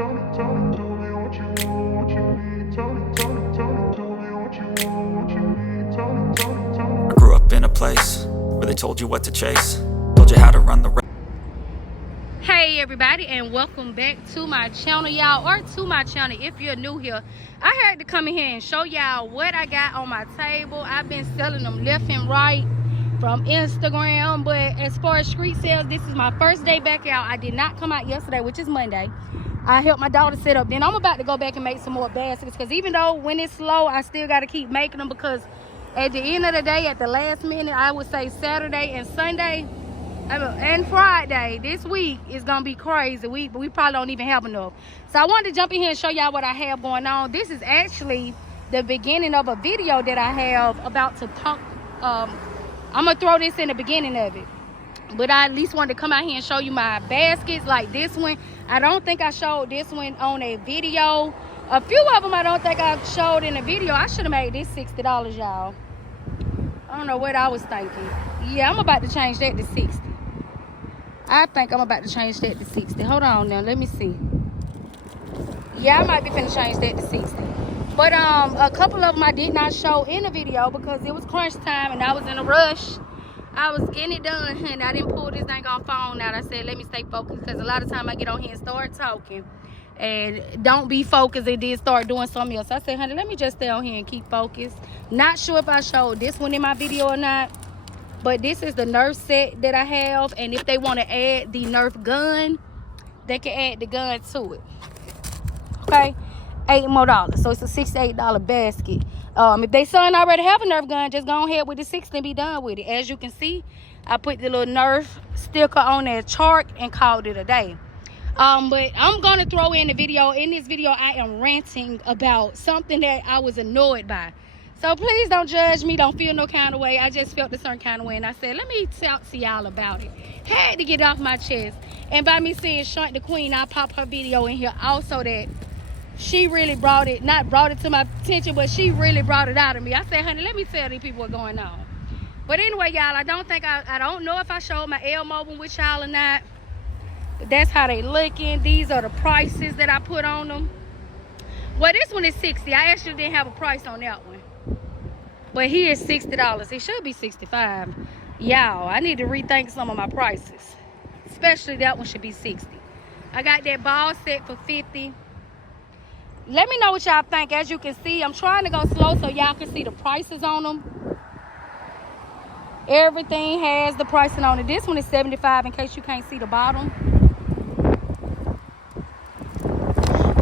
I grew up in a place where they told you what to chase, told you how to run the race. Hey everybody, and welcome back to my channel, y'all, or to my channel if you're new here. I had to come in here and show y'all what I got on my table. I've been selling them left and right from Instagram, but as far as street sales, this is my first day back out. I did not come out yesterday, which is Monday. I helped my daughter set up. Then I'm about to go back and make some more baskets, because even though when it's slow, I still got to keep making them, because at the end of the day, at the last minute, I would say Saturday and Sunday and Friday this week is gonna be crazy. We probably don't even have enough. So I wanted to jump in here and show y'all what I have going on. This is actually the beginning of a video that I have about to pump. I'm gonna throw this in the beginning of it, but I at least wanted to come out here and show you my baskets. Like this one, I don't think I showed this one on a video. A few of them I don't think I showed in a video. I should have made this $60, y'all. I don't know what I was thinking. Yeah, I'm about to change that to 60. I think I'm about to change that to 60. Hold on now, let me see. Yeah, I might be finna change that to 60. But a couple of them I did not show in the video because it was crunch time and I was in a rush. I was getting it done and I didn't pull this dang on phone out. I said, let me stay focused, because a lot of time I get on here and start talking and don't be focused and then start doing something else. I said, honey, let me just stay on here and keep focused. Not sure if I showed this one in my video or not, but this is the Nerf set that I have, and if they want to add the Nerf gun, they can add the gun to it. Okay, $8 more, so it's a $68 basket. If they son already have a Nerf gun, just go ahead with the 60 and be done with it. As you can see, I put the little Nerf sticker on that chart and called it a day. But I'm gonna throw in the video. In this video, I am ranting about something that I was annoyed by. So please don't judge me, don't feel no kind of way. I just felt a certain kind of way, and I said, let me talk to y'all about it. Had to get it off my chest. And by me seeing Shunt the Queen, I pop her video in here also, that she really brought it, not brought it to my attention, but she really brought it out of me. I said, honey, let me tell these people what's going on. But anyway, y'all, I don't know if I showed my L mobile with y'all or not. But that's how they looking. These are the prices that I put on them. Well, this one is 60. I actually didn't have a price on that one. But here is $60. It should be 65. Y'all, I need to rethink some of my prices. Especially that one should be 60. I got that ball set for 50. Let me know what y'all think. As you can see, I'm trying to go slow so y'all can see the prices on them. Everything has the pricing on it. This one is 75 in case you can't see the bottom.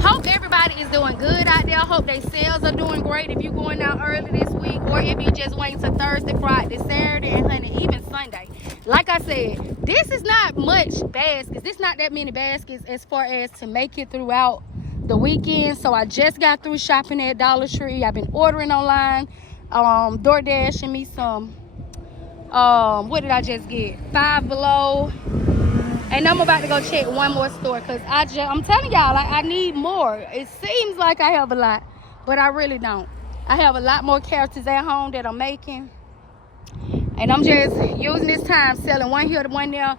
Hope everybody is doing good out there. Hope their sales are doing great if you're going out early this week, or if you just waiting to Thursday, Friday, Saturday, and honey, even Sunday. Like I said, this is not much baskets. This not that many baskets as far as to make it throughout the weekend. So I just got through shopping at Dollar Tree. I've been ordering online, DoorDashing me some, what did I just get? Five Below. And I'm about to go check one more store, because I'm telling y'all, like, I need more. It seems like I have a lot, but I really don't. I have a lot more characters at home that I'm making. And I'm just using this time selling one here to one there.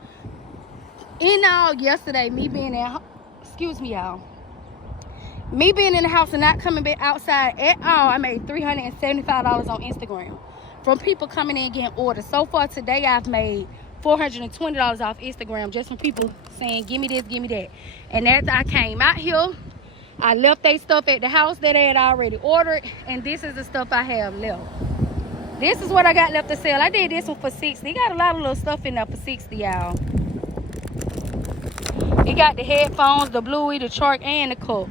In all, yesterday, me being in, excuse me, y'all. Me being in the house and not coming back outside at all, I made $375 on Instagram from people coming in and getting orders. So far today, I've made $420 off Instagram just from people saying, give me this, give me that. And after I came out here, I left their stuff at the house that they had already ordered, and this is the stuff I have left. This is what I got left to sell. I did this one for 60. Got a lot of little stuff in there for 60, y'all. It got the headphones, the bluey, the chart, and the cup.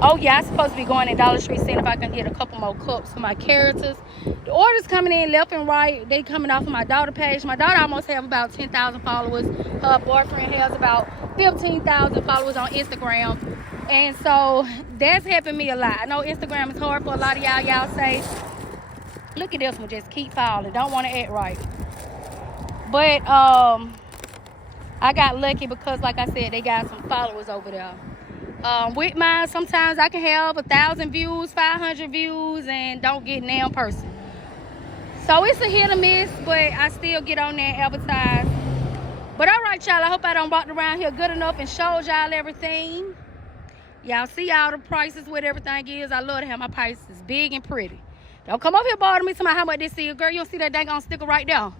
Oh yeah, I'm supposed to be going to Dollar Tree seeing if I can get a couple more cups for my characters. The orders coming in left and right. They coming off of my daughter page. My daughter almost have about 10,000 followers. Her boyfriend has about 15,000 followers on Instagram. And so that's helping me a lot. I know Instagram is hard for a lot of y'all. Y'all say, look at this one, just keep falling. Don't want to act right. But I got lucky because, like I said, they got some followers over there. With mine, sometimes I can have 1,000 views, 500 views, and don't get a damn person. So it's a hit or miss, but I still get on there and advertise. But all right, y'all, I hope I done walked around here good enough and showed y'all everything. Y'all see all the prices, what everything is. I love to have my prices big and pretty. Don't come up here bothering me talking about how much this is. Girl, you don't see that dang on sticker right there.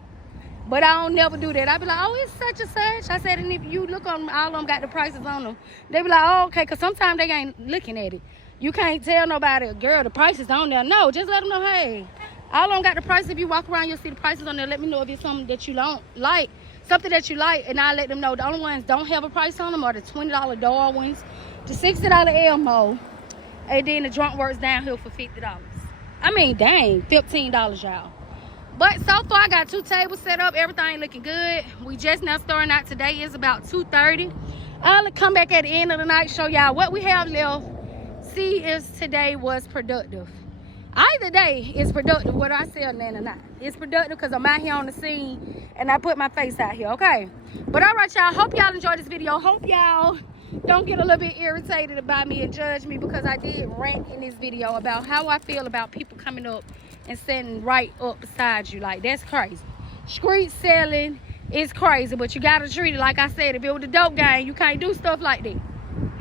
But I don't never do that. I be like, oh, it's such and such. I said, and if you look on all of them got the prices on them. They be like, oh, okay, because sometimes they ain't looking at it. You can't tell nobody, girl, the prices on there. No, just let them know, hey, all of them got the prices. If you walk around, you'll see the prices on there. Let me know if it's something that you don't like. Something that you like, and I'll let them know. The only ones don't have a price on them are the $20 door ones, the $60 Elmo, and then the Drunk Works downhill for $50. I mean, dang, $15, y'all. But so far, I got 2 tables set up. Everything looking good. We just now starting out. Today is about 2:30. I'll come back at the end of the night, show y'all what we have left. See if today was productive. Either day is productive, whether I sell none or not. It's productive because I'm out here on the scene and I put my face out here, okay? But all right, y'all. Hope y'all enjoyed this video. Hope y'all don't get a little bit irritated about me and judge me, because I did rant in this video about how I feel about people coming up and sitting right up beside you. Like, that's crazy. Street selling is crazy, but you gotta treat it like I said. If it was a dope game, you can't do stuff like that.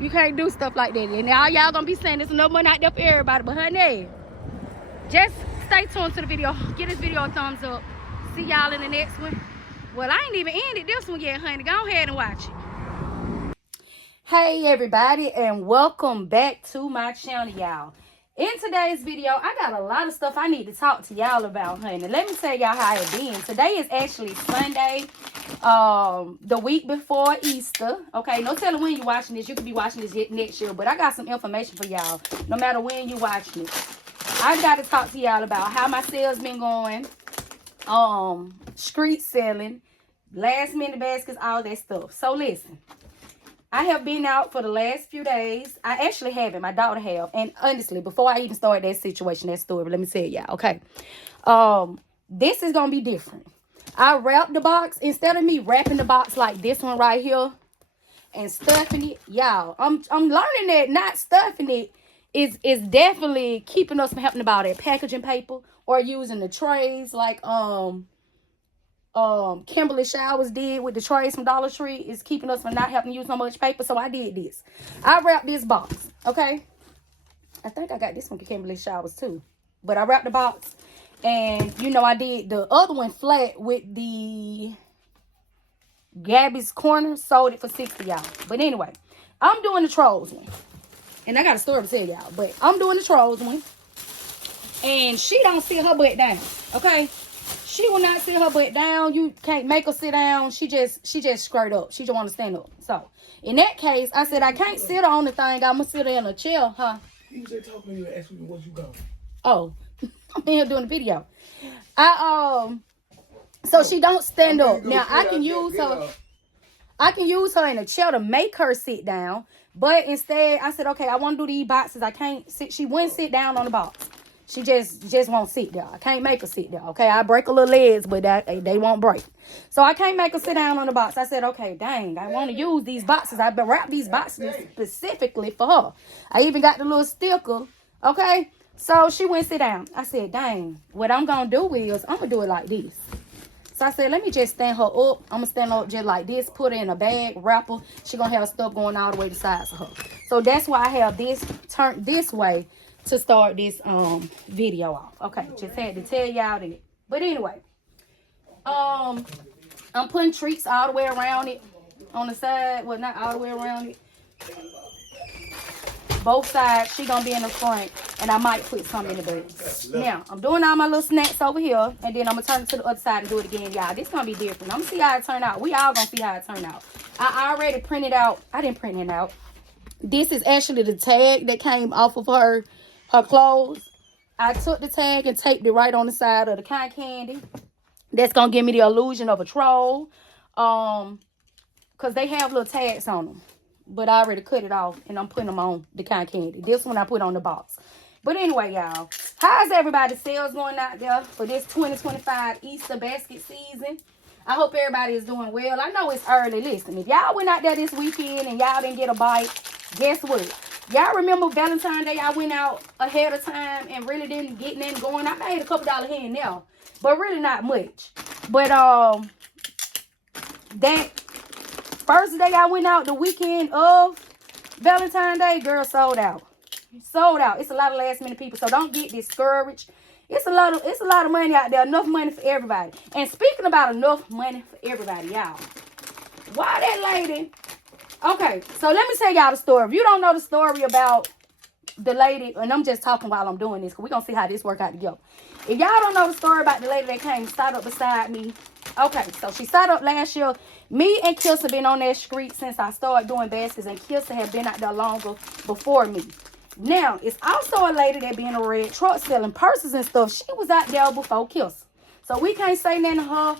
You can't do stuff like that. And all y'all gonna be saying there's enough money out there for everybody, but honey, just stay tuned to the video. Give this video a thumbs up. See y'all in the next one. Well, I ain't even ended this one yet, honey. Go ahead and watch it. Hey everybody, and welcome back to my channel, y'all. In today's video, I got a lot of stuff I need to talk to y'all about, honey. Let me tell y'all how it been. Today is actually Sunday, the week before Easter. Okay, no telling when you're watching this. You could be watching this next year, but I got some information for y'all, no matter when you're watching it. I got to talk to y'all about how my sales been going, street selling, last minute baskets, all that stuff. So listen. I have been out for the last few days. I actually haven't. My daughter have. And honestly, before I even started that situation, that story, let me tell y'all, okay? This is going to be different. I wrapped the box. Instead of me wrapping the box like this one right here and stuffing it, y'all, I'm learning that not stuffing it is definitely keeping us from having to buy that packaging paper or using the trays like Kimberly Showers did with the trays from Dollar Tree. Is keeping us from not having to use so much paper. So I did this. I wrapped this box, okay? I think I got this one from Kimberly Showers too. But I wrapped the box. And, you know, I did the other one flat with the Gabby's Corner. Sold it for $60, y'all. But anyway, I'm doing the Trolls one. And I got a story to tell y'all. But I'm doing the Trolls one. And she don't sit her butt down, okay? She will not sit her butt down. You can't make her sit down. She just straight up. She just want to stand up. So, in that case, I said, I can't sit her on the thing. I'm going to sit her in a chair, huh? You was just talking to you and asked me where you go. Oh, I'm in here doing the video. So she don't stand up. Now, I can use her. I can use her in a chair to make her sit down. But instead, I said, okay, I want to do these boxes. I can't sit. She wouldn't sit down on the box. She just won't sit there. I can't make her sit there. Okay, I break her little legs, but they won't break. So I can't make her sit down on the box. I said, okay, dang, I want to use these boxes. I've been wrapped these boxes specifically for her. I even got the little sticker. Okay, so she went sit down. I said, dang, what I'm gonna do is I'm gonna do it like this. So I said, let me just stand her up. I'm gonna stand her up just like this. Put her in a bag, wrap her. She gonna have stuff going all the way to the sides of her. So that's why I have this turned this way to start this video off. Okay, just had to tell y'all that. But anyway, I'm putting treats all the way around it on the side. Well, not all the way around it. Both sides. She gonna be in the front, and I might put some in the back. Now, I'm doing all my little snacks over here, and then I'm gonna turn it to the other side and do it again, y'all. This gonna be different. I'm gonna see how it turn out. We all gonna see how it turn out. I already printed out. I didn't print it out. This is actually the tag that came off of her clothes. I took the tag and taped it right on the side of the cotton candy. That's gonna give me the illusion of a troll. Because they have little tags on them. But I already cut it off and I'm putting them on the cotton candy. This one I put on the box. But anyway, y'all, how's everybody's sales going out there for this 2025 Easter basket season? I hope everybody is doing well. I know it's early. Listen, if y'all went out there this weekend and y'all didn't get a bite, guess what? Y'all remember Valentine's Day? I went out ahead of time and really didn't get nothing going. I made a couple dollars here and there, but really not much. But that first day I went out, the weekend of Valentine's Day, girl, sold out. Sold out. It's a lot of last minute people, so don't get discouraged. It's a lot of money out there. Enough money for everybody. And speaking about enough money for everybody, y'all. Why that lady? Okay, so let me tell y'all the story. If you don't know the story about the lady, and I'm just talking while I'm doing this, because we're going to see how this work out together. If y'all don't know the story about the lady that came and sat up beside me, okay, so she sat up last year. Me and Kissa been on that street since I started doing baskets, and Kissa had been out there longer before me. Now, it's also a lady that be in a red truck selling purses and stuff. She was out there before Kissa. So we can't say nothing to her.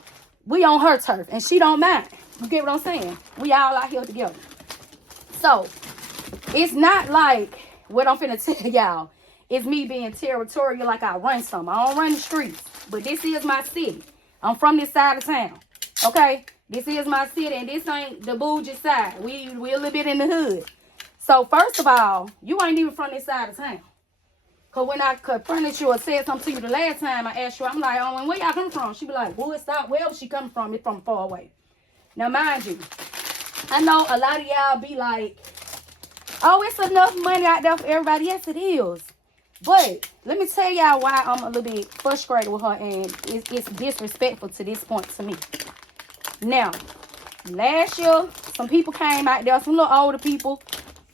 We on her turf, and she don't mind. You get what I'm saying? We all out here together. So, it's not like what I'm finna tell y'all. It's me being territorial like I run something. I don't run the streets, but this is my city. I'm from this side of town, okay? This is my city, and this ain't the bougie side. We a little bit in the hood. So, first of all, you ain't even from this side of town. Because when I confronted you or said something to you the last time I asked you, I'm like, oh, and where y'all come from? She be like, Woodstock, wherever she come from, it's from far away. Now, mind you, I know a lot of y'all be like, oh, it's enough money out there for everybody. Yes, it is. But let me tell y'all why I'm a little bit frustrated with her, and it's disrespectful to this point to me. Now, last year, some people came out there, some little older people.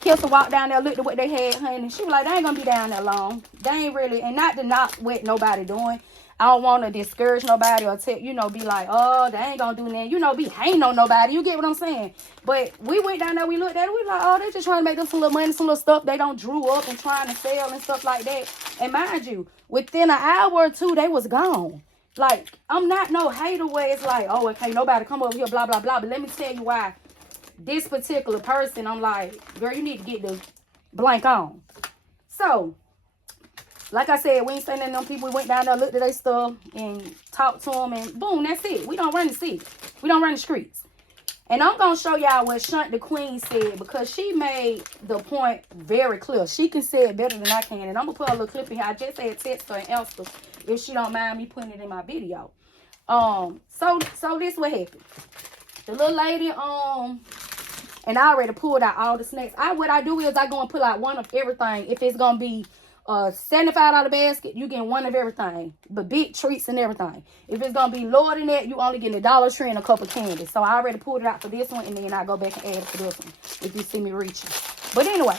Kissa walked down there, looked at what they had, honey. She was like, they ain't gonna be down there long. They ain't really, and not to knock what nobody doing. I don't want to discourage nobody or tell, be like, oh, they ain't gonna do nothing. Be hating on nobody. You get what I'm saying? But we went down there, we looked at it, we like, oh, they just trying to make them some little money, some little stuff they don't drew up and trying to sell and stuff like that. And mind you, within an hour or two, they was gone. Like, I'm not no hater where it's like, oh, okay, nobody come over here, blah, blah, blah. But let me tell you why this particular person, I'm like, girl, you need to get the blank on. So, like I said, we ain't saying nothing to them people. We went down there, looked at their stuff, and talked to them, and boom, that's it. We don't run the city. We don't run the streets. And I'm going to show y'all what Shunt the Queen said, because she made the point very clear. She can say it better than I can. And I'm going to put a little clip in here. I just had text her and asked her if she don't mind me putting it in my video. So this what happened. The little lady, and I already pulled out all the snacks. What I do is I go and pull out one of everything. If it's going to be $75 basket, you get one of everything, but big treats and everything. If it's gonna be lower than that, you only get a Dollar Tree and a couple candies. So I already pulled it out for this one, and then I go back and add it for this one if you see me reaching. But anyway,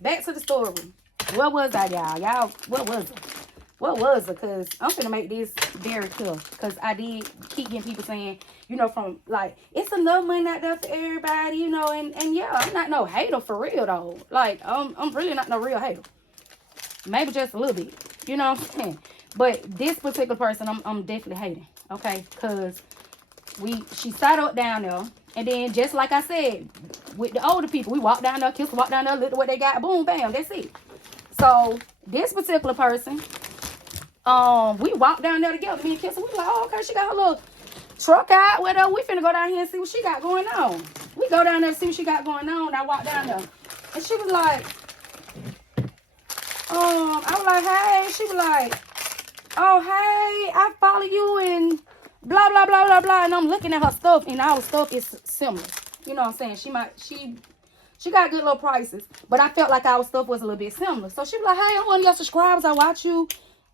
back to the story. What was I, y'all? What was it? Because I'm finna make this very clear, because I did keep getting people saying, from like, it's enough money out there for everybody, and yeah, I'm not no hater for real though. Like, I'm really not no real hater. Maybe just a little bit, you know what I'm saying? But this particular person, I'm definitely hating, okay? Because she sat up down there, and then just like I said, with the older people, we walked down there, Kissa walked down there, looked at what they got, boom, bam, that's it. So this particular person, we walked down there together, me and Kissa, we like, oh, okay, she got her little truck out, whatever. We finna go down here and see what she got going on. We go down there and see what she got going on. I walked down there, and she was like, I was like, hey. She was like, oh, hey, I follow you and blah, blah, blah, blah, blah. And I'm looking at her stuff, and our stuff is similar. You know what I'm saying? She got good little prices, but I felt like our stuff was a little bit similar. So she was like, hey, I'm one of your subscribers. I watch you.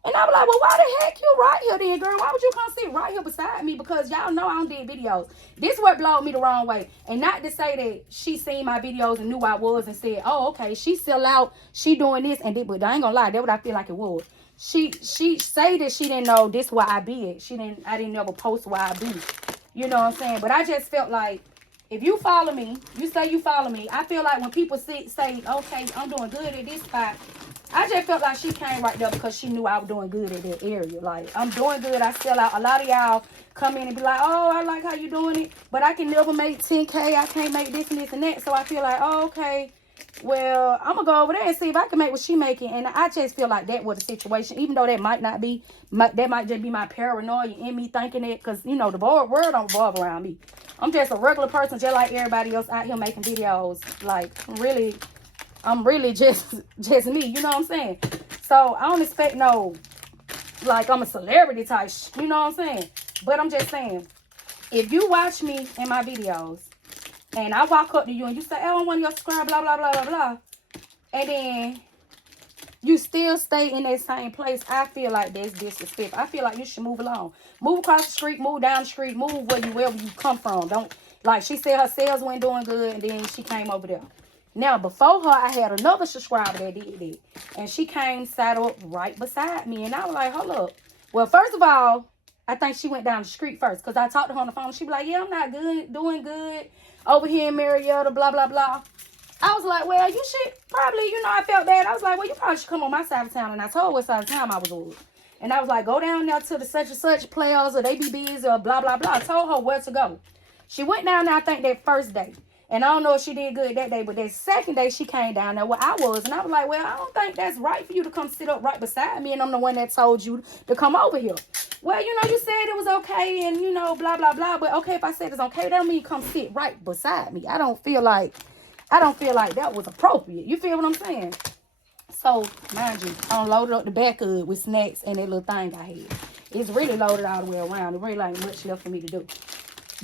And I was like, well, why the heck you right here then, girl? Why would you come sit right here beside me? Because y'all know I don't do videos. This what blowed me the wrong way. And not to say that she seen my videos and knew I was and said, oh, okay, she sell out, she doing this and but I ain't gonna lie, that's what I feel like it was. She say that she didn't know this where I be at. I didn't ever post where I be. You know what I'm saying? But I just felt like, if you follow me, you say you follow me. I feel like when people say, okay, I'm doing good at this spot, I just felt like she came right there because she knew I was doing good in that area. Like, I'm doing good. I sell out. A lot of y'all come in and be like, oh, I like how you doing it, but I can never make 10K. I can't make this and this and that. So I feel like, oh, okay, well, I'm going to go over there and see if I can make what she making. And I just feel like that was the situation, even though that might not be, that might just be my paranoia in me thinking that, because, the world don't revolve around me. I'm just a regular person just like everybody else out here making videos. Like, really, I'm really just me, you know what I'm saying? So I don't expect no, like, I'm a celebrity type, you know what I'm saying? But I'm just saying, if you watch me in my videos and I walk up to you and you say, oh, I want your subscribe, blah, blah, blah, blah, blah. And then you still stay in that same place. I feel like that's disrespectful. I feel like you should move along. Move across the street, move down the street, move wherever you come from. Don't, like she said her sales weren't doing good and then she came over there. Now, before her, I had another subscriber that did that. And she came, sat up right beside me. And I was like, hold up. Well, first of all, I think she went down the street first. Because I talked to her on the phone. She be like, yeah, I'm not good, doing good. Over here in Marietta, blah, blah, blah. I was like, well, you should probably, I felt bad. I was like, well, you probably should come on my side of town. And I told her what side of town I was on. And I was like, go down there to the such and such players or they be busy or blah, blah, blah. I told her where to go. She went down there, I think, that first day. And I don't know if she did good that day, but that second day she came down there where I was. And I was like, well, I don't think that's right for you to come sit up right beside me. And I'm the one that told you to come over here. Well, you said it was okay and, blah, blah, blah. But okay, if I said it's okay, that don't mean you come sit right beside me. I don't feel like that was appropriate. You feel what I'm saying? So, mind you, I loaded up the back of it with snacks and that little thing I had. It's really loaded all the way around. It really ain't much left for me to do.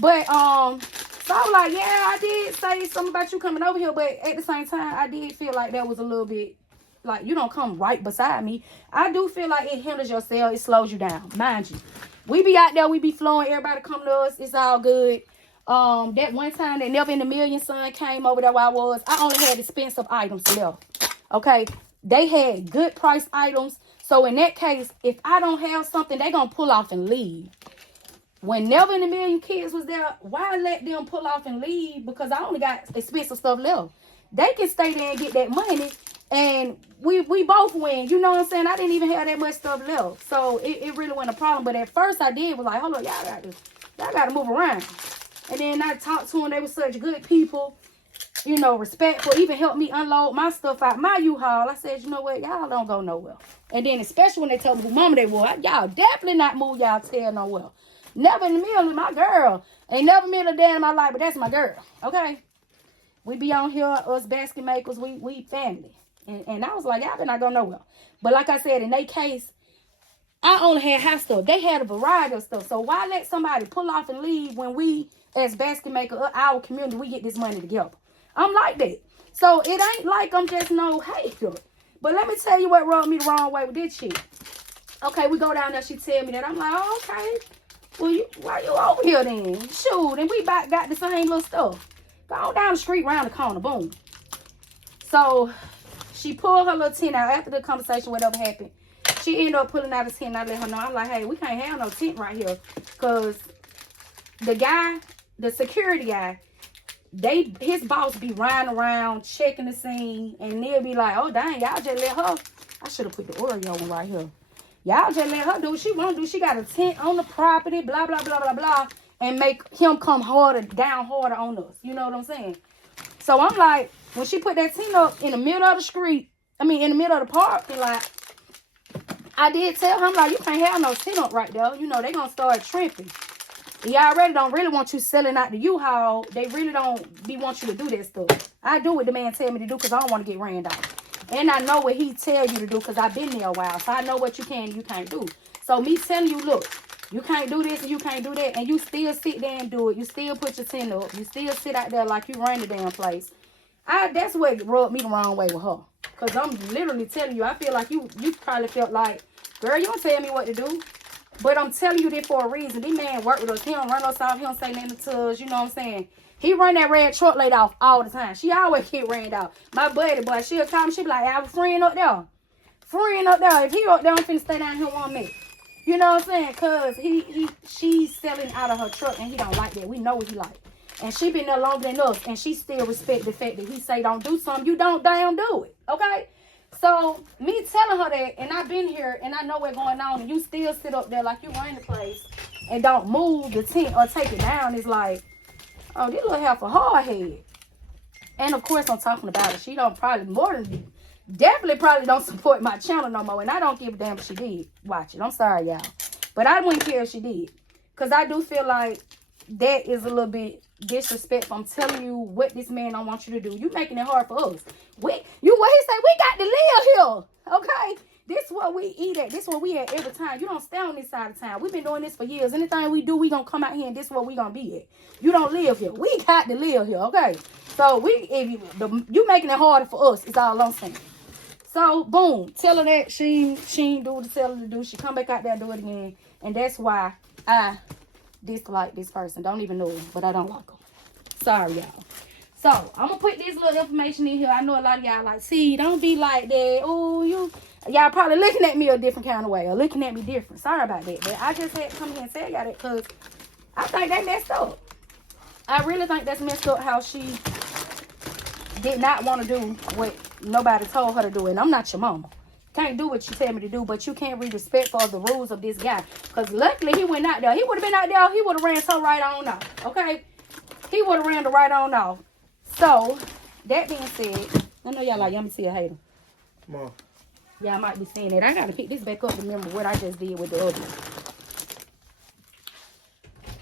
But, so I was like, yeah, I did say something about you coming over here, but at the same time, I did feel like that was a little bit, like, you don't come right beside me. I do feel like it hinders your sale. It slows you down, mind you. We be out there, we be flowing, everybody come to us, it's all good. That one time that Never in a Million son came over there where I was, I only had expensive items left, okay? They had good price items, so in that case, if I don't have something, they gonna pull off and leave. When Never in a Million kids was there, why let them pull off and leave? Because I only got expensive stuff left. They can stay there and get that money, and we both win. You know what I'm saying? I didn't even have that much stuff left. So it really wasn't a problem. But at first I did was like, hold on, y'all got to move around. And then I talked to them. They were such good people, respectful, even helped me unload my stuff out my U-Haul. I said, you know what? Y'all don't go nowhere. And then especially when they told me who mama they were, y'all definitely not move y'all tail nowhere. Never in a Million, my girl. Ain't never met a day in my life, but that's my girl. Okay? We be on here, us basket makers, we family. And I was like, y'all better not go nowhere. But like I said, in their case, I only had house stuff. They had a variety of stuff. So why let somebody pull off and leave when we, as basket makers, our community, we get this money together? I'm like that. So it ain't like I'm just no hater. But let me tell you what rubbed me the wrong way with this shit. Okay, we go down there, she tell me that. I'm like, oh, okay. Well, why you over here then? Shoot, and we got the same little stuff. Go down the street, round the corner, boom. So, she pulled her little tent out after the conversation, whatever happened. She ended up pulling out a tent, and I let her know. I'm like, hey, we can't have no tent right here. Because the security guy, his boss be riding around, checking the scene, and they'll be like, oh, dang, y'all just let her. I should have put the Oreo one right here. Y'all just let her do what she want to do. She got a tent on the property, blah, blah, blah, blah, blah, and make him come down harder on us. You know what I'm saying? So I'm like, when she put that tent up in the middle of the street, in the middle of the park, and like, I did tell her, I'm like, you can't have no tent up right there. They going to start tripping. Y'all don't really want you selling out the U-Haul. They really don't want you to do that stuff. I do what the man tell me to do because I don't want to get ran out. And I know what he tell you to do because I've been there a while. So I know what you can and you can't do. So me telling you, look, you can't do this and you can't do that. And you still sit there and do it. You still put your tent up. You still sit out there like you run the damn place. That's what rubbed me the wrong way with her. Because I'm literally telling you, I feel like you probably felt like, girl, you don't tell me what to do. But I'm telling you this for a reason. This man work with us. He don't run us off. He don't say nothing to us. You know what I'm saying? He run that red truck laid off all the time. She always get ran out. My buddy, boy, she'll call me. She be like, I have a friend up there. Friend up there. If he up there, I'm finna stay down here one minute. You know what I'm saying? Because she's selling out of her truck and he don't like that. We know what he like. And she been there longer than us. And she still respect the fact that he say don't do something. You don't damn do it. Okay? So, me telling her that, and I've been here, and I know what's going on, and you still sit up there like you run the place and don't move the tent or take it down, is like, oh, this little half a hard head. And, of course, I'm talking about it. She don't definitely probably don't support my channel no more, and I don't give a damn if she did watch it. I'm sorry, y'all. But I wouldn't care if she did. Because I do feel like that is a little bit disrespectful. I'm telling you what this man don't want you to do. You making it hard for us. What he say? We got to live here. Okay? This is what we eat at. This is what we at every time. You don't stay on this side of town. We've been doing this for years. Anything we do, we gonna come out here and this is where we gonna be at. You don't live here. We got to live here, okay? So you making it harder for us, is all I'm saying. So boom, tell her that she ain't do what tell her to do. She come back out there and do it again. And that's why I dislike this person. Don't even know him, but I don't like him. Sorry, y'all. So I'm gonna put this little information in here. I know a lot of y'all like, see, don't be like that. Oh, y'all probably looking at me a different kind of way or looking at me different. Sorry about that. But I just had to come here and tell y'all that because I think they messed up. I really think that's messed up how she did not want to do what nobody told her to do. And I'm not your mama. Can't do what you tell me to do, but you can't be respectful of the rules of this guy. Because luckily he went out there. He would have been out there. He would have ran so right on off. Okay? He would have ran the right on off. So, that being said, I know y'all like YummyTCakes hater. Mom. Y'all might be saying that. I got to pick this back up to remember what I just did with the other one.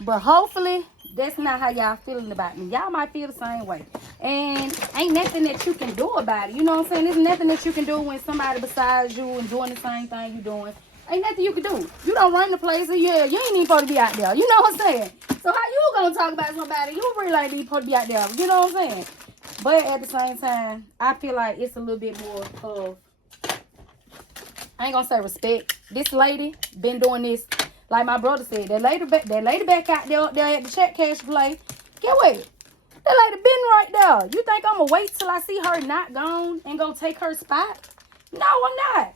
But hopefully, that's not how y'all feeling about me. Y'all might feel the same way. And ain't nothing that you can do about it. You know what I'm saying? There's nothing that you can do when somebody besides you and doing the same thing you doing. Ain't nothing you can do. You don't run the place. Yeah, you ain't even supposed to be out there. You know what I'm saying? So how you gonna talk about somebody you really ain't even supposed to be out there? You know what I'm saying? But at the same time, I feel like it's a little bit more of, I ain't gonna say respect. This lady been doing this, like my brother said. That lady back out there at the check cash play. Get what? That lady been right there. You think I'm gonna wait till I see her not gone and go take her spot? No, I'm not.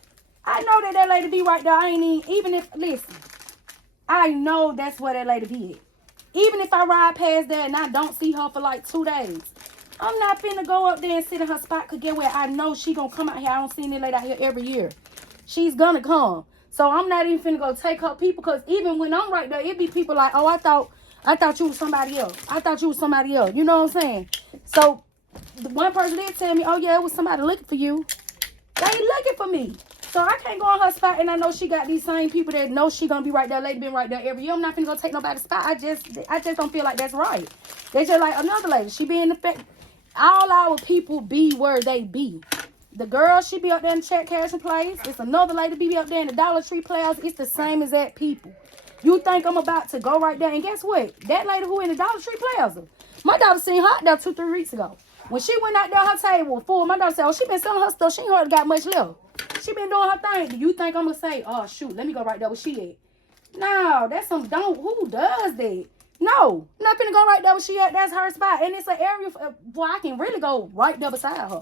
I know that lady be right there. I ain't even if, listen, I know that's where that lady be at. Even if I ride past there and I don't see her for like 2 days, I'm not finna go up there and sit in her spot because get where I know she gonna come out here. I don't see that lady out here every year. She's gonna come. So I'm not even finna go take her people because even when I'm right there, it be people like, oh, I thought you was somebody else. I thought you was somebody else. You know what I'm saying? So the one person did tell me, oh yeah, it was somebody looking for you. They ain't looking for me. So I can't go on her spot and I know she got these same people that know she gonna be right there. Lady been right there every year. I'm not gonna go take nobody's spot. I just don't feel like that's right. They just like another lady. She be in the fact. All our people be where they be. The girl, she be up there in the check cashing place. It's another lady be up there in the Dollar Tree Playhouse. It's the same as that people. You think I'm about to go right there and guess what? That lady who in the Dollar Tree Plaza. My daughter seen her out there 2-3 weeks ago. When she went out there, her table was full. My daughter said, oh, she been selling her stuff. She ain't hardly got much left. She been doing her thing. Do you think I'm going to say, oh, shoot, let me go right there where she at? No, that's some who does that? No, not finna go right there where she at. That's her spot. And it's an area where I can really go right there beside her.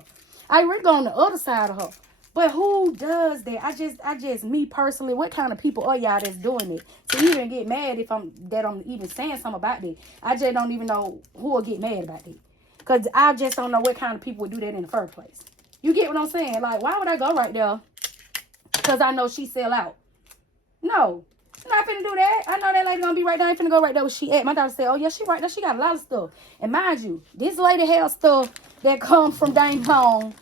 I really go on the other side of her. But who does that? I just, me personally, what kind of people are y'all that's doing it? To even get mad if I'm even saying something about that. I just don't even know who will get mad about that. Because I just don't know what kind of people would do that in the first place. You get what I'm saying? Like, why would I go right there? Because I know she sell out. No. I'm not finna do that. I know that lady gonna be right there. I ain't finna go right there where she at. My daughter said, oh, yeah, she right there. She got a lot of stuff. And mind you, this lady has stuff that comes from dang home.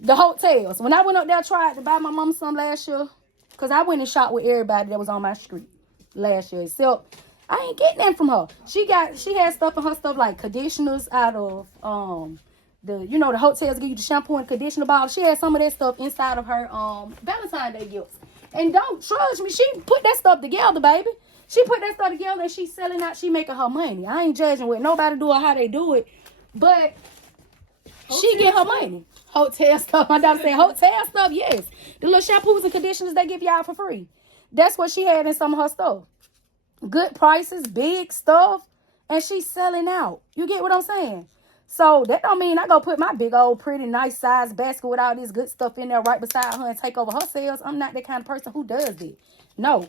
The hotels. When I went up there, I tried to buy my mom some last year. Because I went and shot with everybody that was on my street last year. Except, I ain't getting them from her. She had stuff in her stuff like conditioners out of, the hotels give you the shampoo and conditioner bottle. She had some of that stuff inside of her, Valentine's Day gifts. And don't trust me, she put that stuff together, baby. She put that stuff together and she's selling out. She making her money. I ain't judging what nobody do or how they do it. But she get her money. Hotel stuff. My daughter said hotel stuff, yes. The little shampoos and conditioners they give y'all for free. That's what she had in some of her stuff. Good prices, big stuff. And she's selling out. You get what I'm saying? So that don't mean I go put my big old pretty nice size basket with all this good stuff in there right beside her and take over her sales. I'm not that kind of person who does it. No.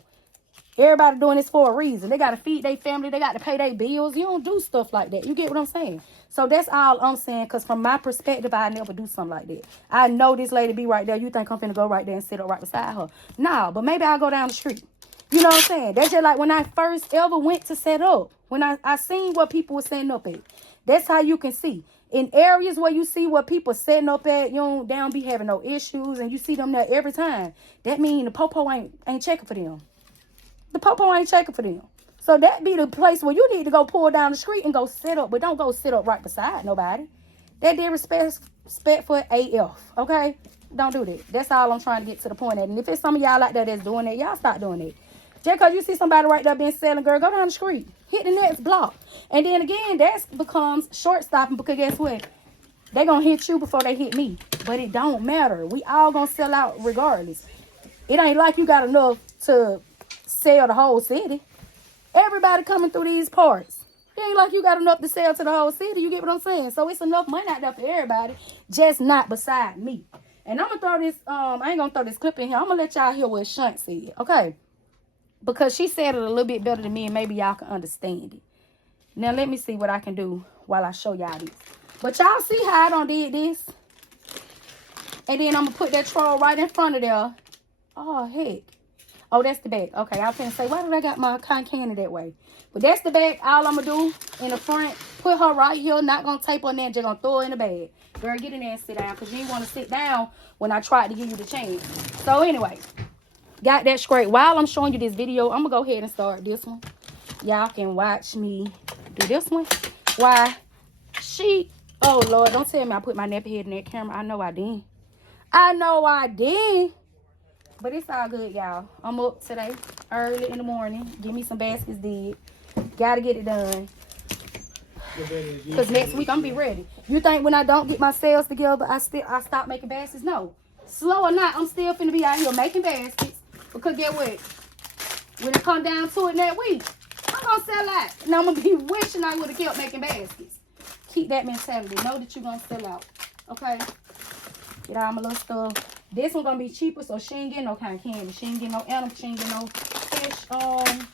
Everybody doing this for a reason. They got to feed their family. They got to pay their bills. You don't do stuff like that. You get what I'm saying? So that's all I'm saying. Because from my perspective, I never do something like that. I know this lady be right there. You think I'm finna go right there and sit up right beside her. Nah, but maybe I'll go down the street. You know what I'm saying? That's just like when I first ever went to set up. When I seen what people were setting up at. That's how you can see. In areas where you see what people setting up at, they don't be having no issues, and you see them there every time. That mean the popo ain't checking for them. The popo ain't checking for them. So that be the place where you need to go pull down the street and go sit up, but don't go sit up right beside nobody. That disrespectful AF, okay? Don't do that. That's all I'm trying to get to the point at. And if it's some of y'all out there that's doing that, y'all stop doing it. Just because you see somebody right there being selling, girl, go down the street. Hit the next block. And then again, that becomes short stopping because guess what? They're going to hit you before they hit me. But it don't matter. We all going to sell out regardless. It ain't like you got enough to sell the whole city. Everybody coming through these parts. It ain't like you got enough to sell to the whole city. You get what I'm saying? So it's enough money out there for everybody. Just not beside me. And I'm going to throw this, I ain't going to throw this clip in here. I'm going to let y'all hear what Shunt said. Okay? Because she said it a little bit better than me and maybe y'all can understand it. Now, let me see what I can do while I show y'all this. But y'all see how I done did this? And then I'm going to put that troll right in front of there. Oh, heck. Oh, that's the back. Okay, I was going to say, why did I got my cotton candy that way? But that's the back. All I'm going to do in the front, put her right here. Not going to tape on there. Just going to throw her in the bag. Girl, get in there and sit down. Because you didn't want to sit down when I tried to give you the chance. So, anyway. Got that straight. While I'm showing you this video, I'm going to go ahead and start this one. Y'all can watch me do this one. Why? Oh, Lord, don't tell me I put my nappy head in that camera. I know I did. But it's all good, y'all. I'm up today, early in the morning. Give me some baskets did. Got to get it done. Because next week, I'm going to be ready. You think when I don't get my sales together, I stop making baskets? No. Slow or not, I'm still finna be out here making baskets. Because get what? When it come down to it that week, I'm going to sell out. And I'm going to be wishing I would have kept making baskets. Keep that mentality. Know that you're going to sell out. Okay? Get all my little stuff. This one's going to be cheaper, so she ain't getting no kind of candy. She ain't getting no animal. She ain't getting no fish.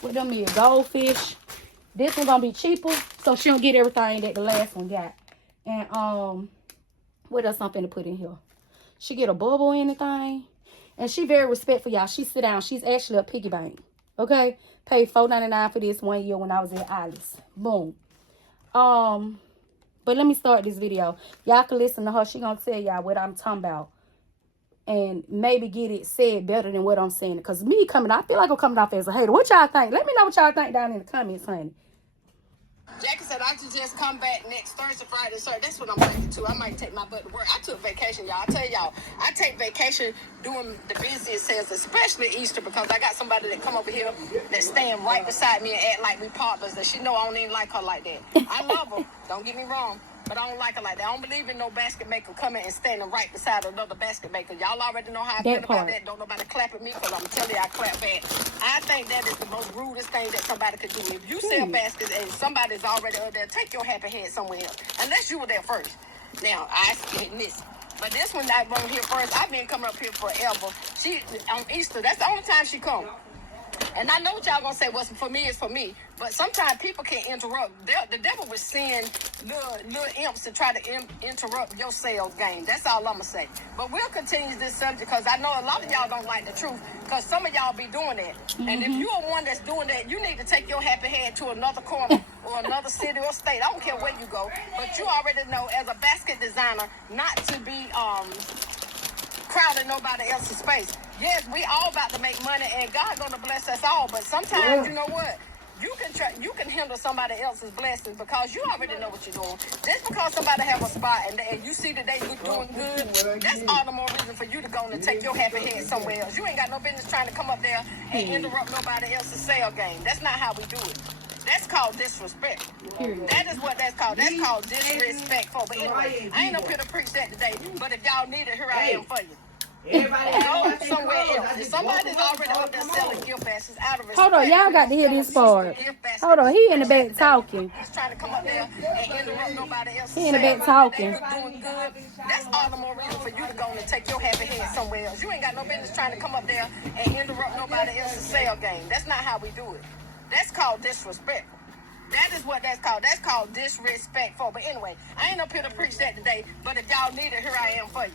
What them is? Goldfish. This one's going to be cheaper, so she don't get everything that the last one got. And, what else I'm finna put in here? She get a bubble or anything. And she very respectful, y'all. She sit down. She's actually a piggy bank. Okay? Paid $4.99 for this 1 year when I was at Alice. Boom. But let me start this video. Y'all can listen to her. She gonna tell y'all what I'm talking about. And maybe get it said better than what I'm saying. Because me I feel like I'm coming off as a hater. What y'all think? Let me know what y'all think down in the comments, honey. Jackie said I could just come back next Thursday, Friday, Saturday. That's what I'm planning to. I might take my butt to work. I took vacation, y'all. I tell y'all, I take vacation during the busiest sales, especially Easter, because I got somebody that come over here that stand right beside me and act like we partners. And she know I don't even like her like that. I love her. Don't get me wrong. But I don't like her like that. I don't believe in no basket maker coming and standing right beside another basket maker. Y'all already know how I feel about that. Don't nobody clap at me because I'm telling you I clap back. I think that is the most rudest thing that somebody could do. If you sell baskets and somebody's already up there, take your happy head somewhere else. Unless you were there first. Now, I miss. But this one I won't here first. I've been coming up here forever. She on Easter, that's the only time she come. And I know what y'all gonna say, what's for me is for me. But sometimes people can interrupt. The devil will send little imps to try to interrupt your sales game. That's all I'm gonna say. But we'll continue this subject because I know a lot of y'all don't like the truth. Because some of y'all be doing that. And if you are one that's doing that, you need to take your happy head to another corner or another city or state. I don't care where you go. But you already know as a basket designer not to be crowding nobody else's space. Yes, we all about to make money and God gonna bless us all, but sometimes you know what? You can handle somebody else's blessings because you already know what you're doing. Just because somebody have a spot and you see that they doing good, that's all the more reason for you to go and take your happy head somewhere else. You ain't got no business trying to come up there and interrupt nobody else's sale game. That's not how we do it. That's called disrespect. That is what that's called. That's called disrespectful. But anyway, I ain't up here to preach that today. But if y'all need it, here I am for you. Go somewhere else. If somebody's already up there selling gift baskets out of respect. Hold on, y'all got to hear this part. Hold on, he in the back talking. He's trying to come up there and interrupt nobody else. He in the back talking. Doing good. That's all the more reason for you to go and take your happy head somewhere else. You ain't got no business trying to come up there and interrupt nobody else's sale game. That's not how we do it. That's called disrespectful. That is what that's called. That's called disrespectful. But anyway, I ain't up here to preach that today. But if y'all need it, here I am for you.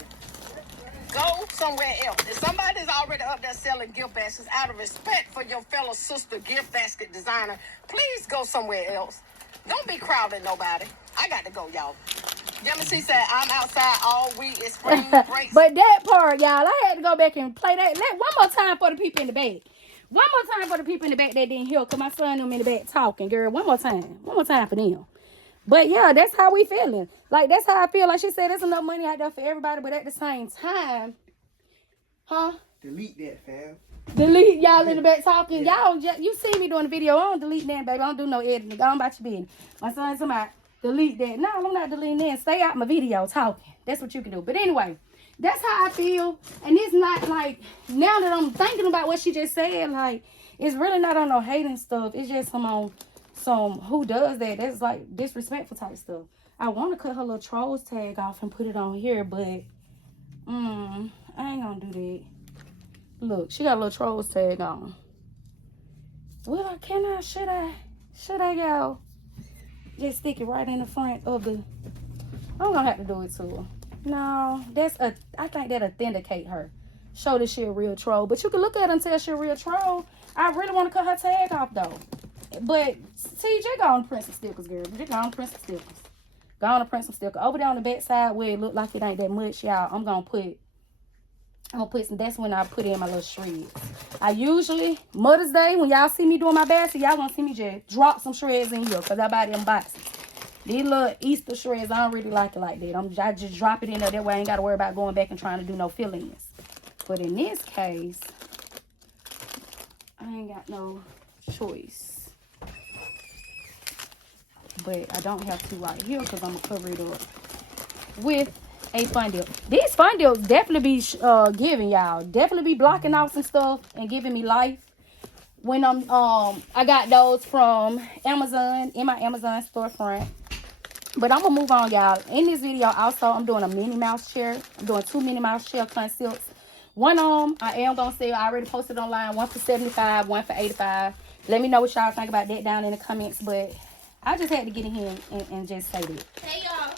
Go somewhere else. If somebody's already up there selling gift baskets out of respect for your fellow sister gift basket designer, please go somewhere else. Don't be crowding nobody. I got to go, y'all. YummyTCakes said, I'm outside all week. It's spring break. But that part, y'all, I had to go back and play that. One more time for the people in the back. One more time for the people in the back that didn't hear, because my son them in the back talking, girl. One more time. One more time for them. But, yeah, that's how we feeling. Like, Like, that's how I feel. Like she said, there's enough money out there for everybody, but at the same time, Delete that, fam. Delete y'all in the back talking. Y'all, you see me doing the video. I don't delete that, baby. I don't do no editing. Go on about your business. My son's somebody delete that. No, I'm not deleting that. Stay out my video talking. That's what you can do. But anyway, that's how I feel. And it's not like, now that I'm thinking about what she just said, like, it's really not on no hating stuff. It's just some who does that. That's like disrespectful type stuff. I want to cut her little trolls tag off and put it on here, but I ain't gonna do that. Look, she got a little trolls tag on. Well, should I, y'all? Just stick it right in the front of the, I'm gonna have to do it to her. No, I think that authenticate her. Show that she a real troll. But you can look at her and tell she a real troll. I really want to cut her tag off, though. But, see, just go on and print some stickers, girl. Just go on and print some stickers. Go on and print some stickers. Over there on the back side where it look like it ain't that much, y'all, I'm gonna put some, that's when I put in my little shreds. I usually, Mother's Day, when y'all see me doing my basket, y'all gonna see me just drop some shreds in here, because I buy them boxes. These little Easter shreds, I don't really like it like that. I just drop it in there. That way I ain't got to worry about going back and trying to do no fillings. But in this case, I ain't got no choice. But I don't have to right here because I'm going to cover it up with a fun deal. These fun deals definitely be giving y'all. Definitely be blocking out some stuff and giving me life. When I got those from Amazon, in my Amazon storefront. But I'm going to move on, y'all. In this video, also, I'm doing a Minnie Mouse chair. I'm doing 2 Minnie Mouse chair conceals. One I am going to sell. I already posted online. One for $75, one for $85. Let me know what y'all think about that down in the comments. But I just had to get in here and just say that. Hey, y'all.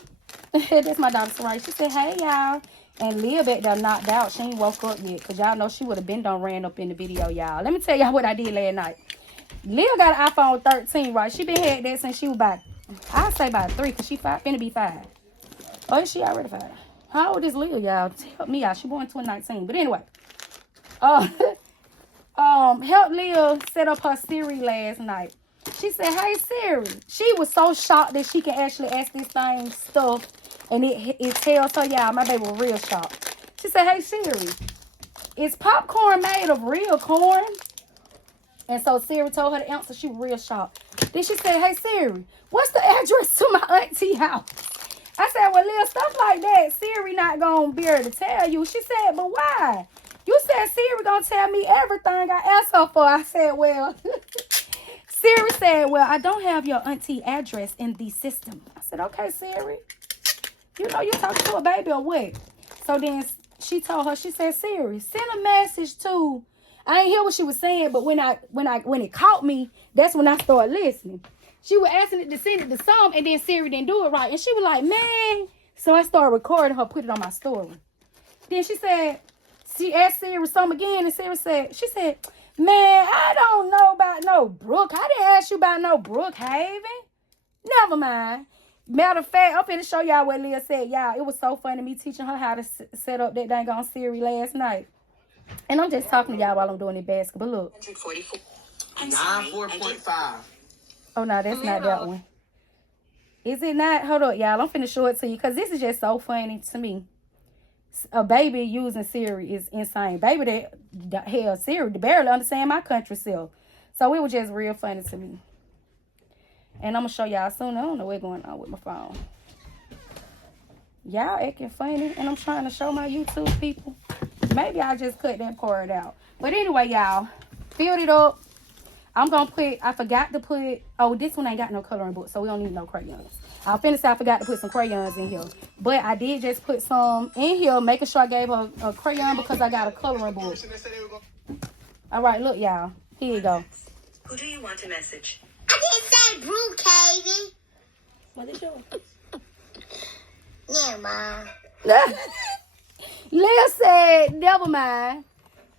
That's my daughter, Sarai. She said, hey, y'all. And Leah back there knocked out. She ain't woke up yet. Because y'all know she would have been done ran up in the video, y'all. Let me tell y'all what I did last night. Leah got an iPhone 13, right? She been had that since she was about, I'd say about 3, because she finna be 5. Oh, is she already 5? How old is Leah, y'all? Help me out. She born in 2019. But anyway. Help Leah set up her Siri last night. She said, hey, Siri. She was so shocked that she can actually ask this thing stuff. And it tells her, y'all, my baby was real shocked. She said, hey, Siri. Is popcorn made of real corn? And so Siri told her the answer. She was real shocked. Then she said, hey, Siri, what's the address to my auntie house? I said, well, little stuff like that, Siri not going to be able to tell you. She said, but why? You said Siri going to tell me everything I asked her for. I said, well, Siri said, well, I don't have your auntie address in the system. I said, okay, Siri. You know you talking to a baby or what? So then she told her, she said, Siri, send a message to, I ain't hear what she was saying, but when it caught me, that's when I started listening. She was asking it to send it to some, and then Siri didn't do it right. And she was like, man. So I started recording her, put it on my story. Then she said, she asked Siri some again, and Siri said, she said, man, I don't know about no Brook. I didn't ask you about no Brookhaven. Never mind. Matter of fact, I'm finna show y'all what Leah said. Y'all, it was so funny me teaching her how to set up that dang on Siri last night. And I'm just talking to y'all while I'm doing the basket. But look. 94.5. Oh, no, that's not that one. Is it not? Hold up, y'all. I'm finna show it to you because this is just so funny to me. A baby using Siri is insane. Baby that hell, Siri barely understand my country self. So it was just real funny to me. And I'm going to show y'all soon. I don't know what's going on with my phone. Y'all acting funny. And I'm trying to show my YouTube people. Maybe I just cut that part out. But anyway, y'all. Filled it up. I'm going to put, I forgot to put, oh, this one ain't got no coloring book. So we don't need no crayons. I finished, I forgot to put some crayons in here. But I did just put some in here. Making sure I gave her a crayon because I got a coloring book. All right, look, y'all. Here you go. Who do you want to message? I didn't say Brookhaven. What is yours? Never mind. Leah said, never mind.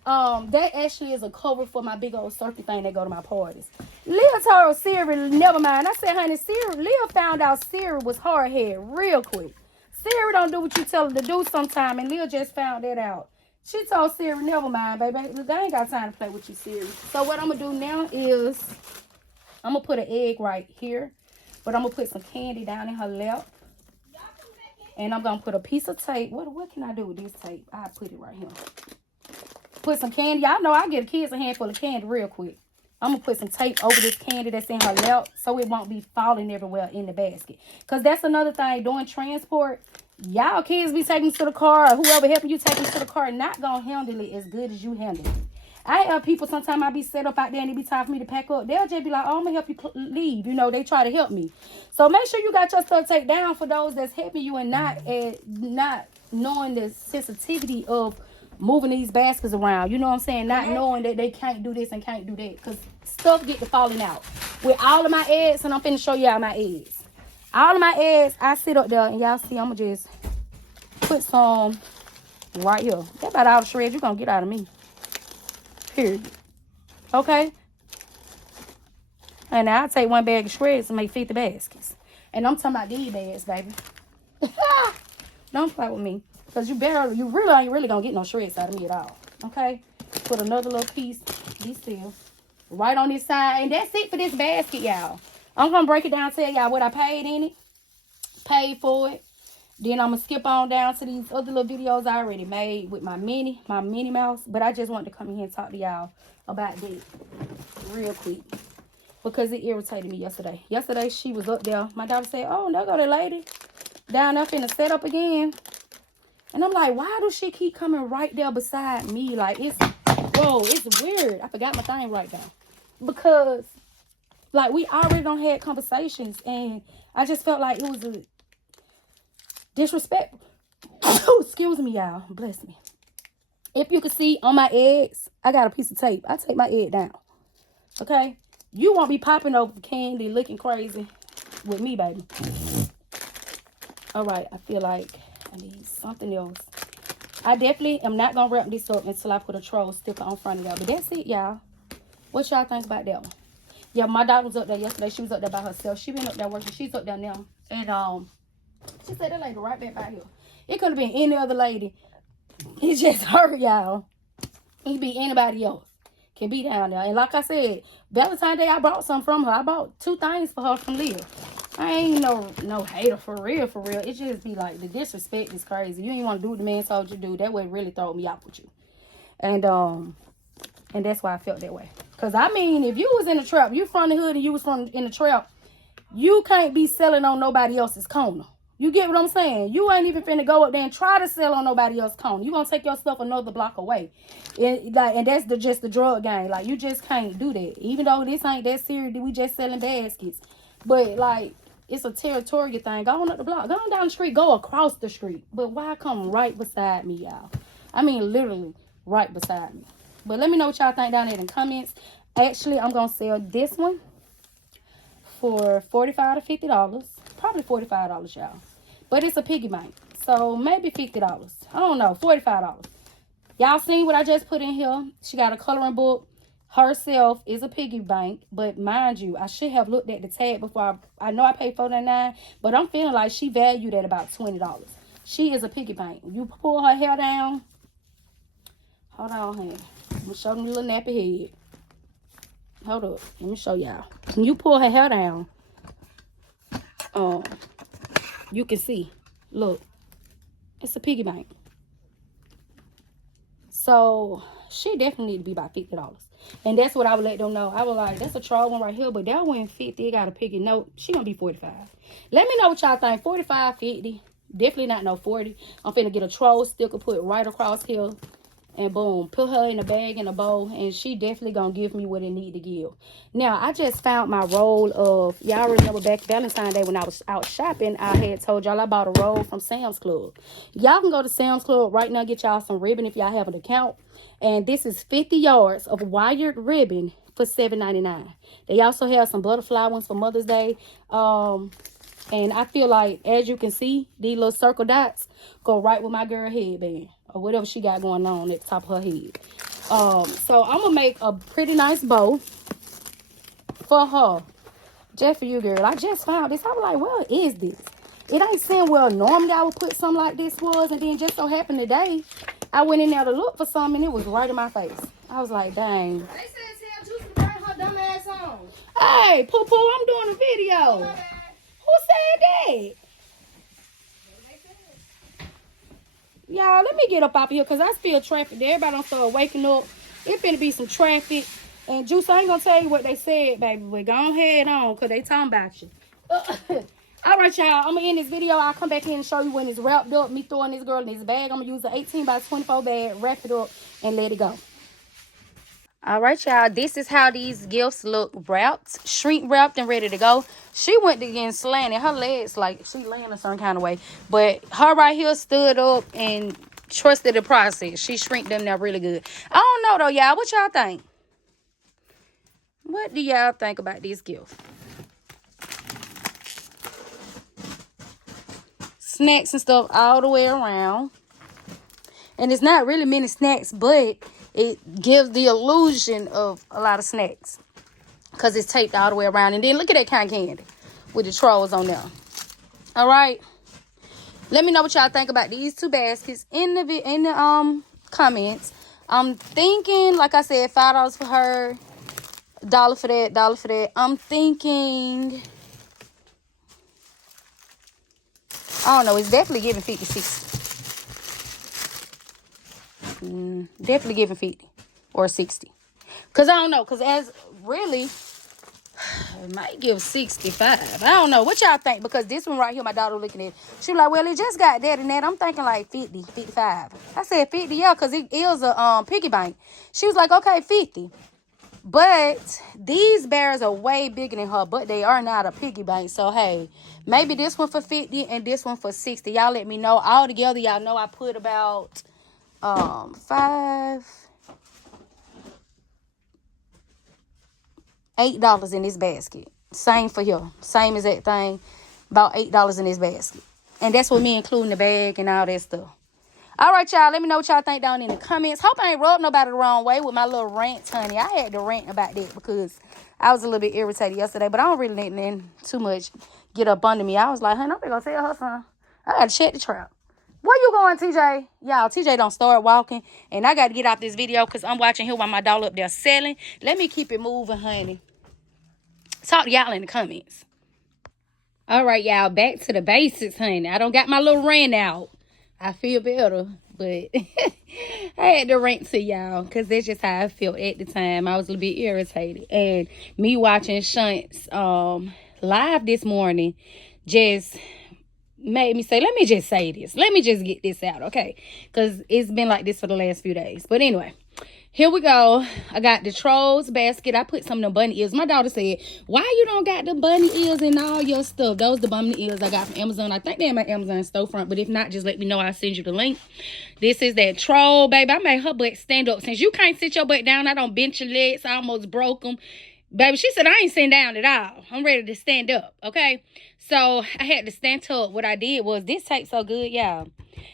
That actually is a cover for my big old circuit thing that go to my parties. Leah told Siri, never mind. I said, honey, Leah found out Siri was hard-headed real quick. Siri don't do what you tell her to do sometime, and Leah just found that out. She told Siri, never mind, baby. They ain't got time to play with you, Siri. So what I'm going to do now is I'm going to put an egg right here. But I'm going to put some candy down in her lap. And I'm going to put a piece of tape. What can I do with this tape? I'll put it right here. Put some candy. Y'all know I give kids a handful of candy real quick. I'm going to put some tape over this candy that's in her lap so it won't be falling everywhere in the basket. Because that's another thing. Doing transport, y'all kids be taking to the car, or whoever helping you take them to the car, not going to handle it as good as you handle it. I have people, sometimes I be set up out there and it be time for me to pack up. They'll just be like, oh, I'm going to help you leave. You know, they try to help me. So make sure you got your stuff taken down for those that's helping you and not knowing the sensitivity of moving these baskets around. You know what I'm saying? Not knowing that they can't do this and can't do that. Because stuff get to falling out. With all of my eggs, and I'm finna show y'all my eggs. All of my eggs, I sit up there and y'all see I'm going to just put some right here. That's about all the shreds you're going to get out of me. Period. Okay? And now I take one bag of shreds and make 50 baskets. And I'm talking about these bags, baby. Don't play with me. Because you really ain't really going to get no shreds out of me at all. Okay? Put another little piece. Be still. Right on this side. And that's it for this basket, y'all. I'm going to break it down, tell y'all what I paid in it. Paid for it. Then I'm going to skip on down to these other little videos I already made with my Minnie Mouse. But I just wanted to come in here and talk to y'all about that real quick. Because it irritated me yesterday. Yesterday, she was up there. My daughter said, oh, there go that lady. Down there finna set up again. And I'm like, why do she keep coming right there beside me? Like, it's weird. I forgot my thing right now. Because, like, we already done had conversations. And I just felt like it was a disrespectful. Excuse me, y'all. Bless me. If you can see on my eggs, I got a piece of tape. I take my egg down. Okay? You won't be popping over the candy looking crazy with me, baby. All right. I feel like I need something else. I definitely am not going to wrap this up until I put a troll sticker on front of y'all. But that's it, y'all. What y'all think about that one? Yeah, my daughter was up there yesterday. She was up there by herself. She been up there working. She's up there now. And she said that lady right back by here. It could have been any other lady. It's just her, y'all. It could be anybody else. Can be down there. And like I said, Valentine's Day, I brought some from her. I bought 2 things for her from Leah. I ain't no hater for real. It just be like, the disrespect is crazy. You ain't want to do what the man told you to do. That way really throw me out with you. And that's why I felt that way. Because, I mean, if you was in the trap, you from the hood and you was in the trap, you can't be selling on nobody else's corner. You get what I'm saying? You ain't even finna go up there and try to sell on nobody else's corner. You gonna take your stuff another block away. And that's just the drug game. Like, you just can't do that. Even though this ain't that serious, we just selling baskets. But, like, it's a territorial thing. Go on up the block. Go on down the street. Go across the street. But why come right beside me, y'all? I mean, literally right beside me. But let me know what y'all think down there in the comments. Actually, I'm going to sell this one for $45 to $50. Probably $45, y'all. But it's a piggy bank. So maybe $50. I don't know. $45. Y'all seen what I just put in here? She got a coloring book. Herself is a piggy bank. But mind you, I should have looked at the tag before. I know I paid $4.99. But I'm feeling like she valued at about $20. She is a piggy bank. You pull her hair down. Hold on, honey. I'm going to show them the little nappy head. Hold up. Let me show y'all. When you pull her hair down, you can see. Look. It's a piggy bank. So, she definitely need to be about $50. And that's what I would let them know. I was like, that's a troll one right here. But that one 50. It got a piggy note. She going to be 45. Let me know what y'all think. 45, 50. Definitely not no 40. I'm finna get a troll sticker put right across here. And boom, put her in a bag and a bowl, and she definitely gonna give me what it need to give. Now, I just found my roll of, y'all remember back Valentine's Day when I was out shopping, I had told y'all I bought a roll from Sam's Club. Y'all can go to Sam's Club right now, get y'all some ribbon if y'all have an account. And this is 50 yards of wired ribbon for $7.99. They also have some butterfly ones for Mother's Day. And I feel like, as you can see, these little circle dots go right with my girl headband. Or whatever she got going on at the top of her head. So I'm going to make a pretty nice bow for her. Just for you, girl. I just found this. I was like, what is this? It ain't saying, well, normally I would put something like this was. And then just so happened today, I went in there to look for something and it was right in my face. I was like, dang. They said tell Juicy to bring her dumb ass on. Hey, Poo-Poo, I'm doing a video. Who said that? Y'all, let me get up off here because I feel traffic. Everybody don't start waking up. It's finna be some traffic. And Juice, I ain't gonna tell you what they said, baby. But go ahead on because they talking about you. All right, y'all. I'm going to end this video. I'll come back in and show you when it's wrapped up. Me throwing this girl in this bag. I'm going to use an 18 by 24 bag, wrap it up, and let it go. All right, y'all. This is how these gifts look wrapped, shrink wrapped, and ready to go. She went to getting slanted. Her legs, like, she laying a certain kind of way. But her right here stood up and trusted the process. She shrink them now really good. I don't know, though, y'all. What y'all think? What do y'all think about this gift? Snacks and stuff all the way around. And it's not really many snacks, but it gives the illusion of a lot of snacks because it's taped all the way around. And then look at that kind of candy with the trolls on there. All right, let me know what y'all think about these two baskets in the comments. I'm thinking, like I said, $5 for her, $1 for that, $1 for that. I'm thinking, I don't know, it's definitely giving 50, 60. Definitely giving 50 or 60. Because I don't know. Because as really, it might give 65. I don't know. What y'all think? Because this one right here, my daughter looking at, she was like, well, it just got that and that. I'm thinking like 50, 55. I said 50, yeah, because it is a piggy bank. She was like, okay, 50. But these bears are way bigger than her, but they are not a piggy bank. So, hey, maybe this one for 50 and this one for 60. Y'all let me know. All together, y'all know I put about $8 in this basket. Same for here. Same exact thing. About $8 in this basket. And that's with me including the bag and all that stuff. All right, y'all. Let me know what y'all think down in the comments. Hope I ain't rubbed nobody the wrong way with my little rant, honey. I had to rant about that because I was a little bit irritated yesterday. But I don't really let nothing too much get up under me. I was like, honey, I'm going to tell her son. I got to check the trap. Where you going, TJ? Y'all, TJ don't start walking. And I got to get off this video because I'm watching him while my dog up there selling. Let me keep it moving, honey. Talk to y'all in the comments. All right, y'all. Back to the basics, honey. I don't got my little rant out. I feel better, but I had to rant to y'all because that's just how I felt at the time. I was a little bit irritated. And me watching Shunt's live this morning just made me say, let me just say this. Let me just get this out, okay? Because it's been like this for the last few days. But anyway, here we go. I got the trolls basket. I put some of them bunny ears. My daughter said, why you don't got the bunny ears and all your stuff? Those the bunny ears I got from Amazon. I think they're in my Amazon storefront. But if not, just let me know. I'll send you the link. This is that troll, baby. I made her butt stand up. Since you can't sit your butt down, I don't bent your legs. I almost broke them. Baby, she said, I ain't sitting down at all. I'm ready to stand up, okay? So, I had to stand up. What I did was, this tape so good, y'all.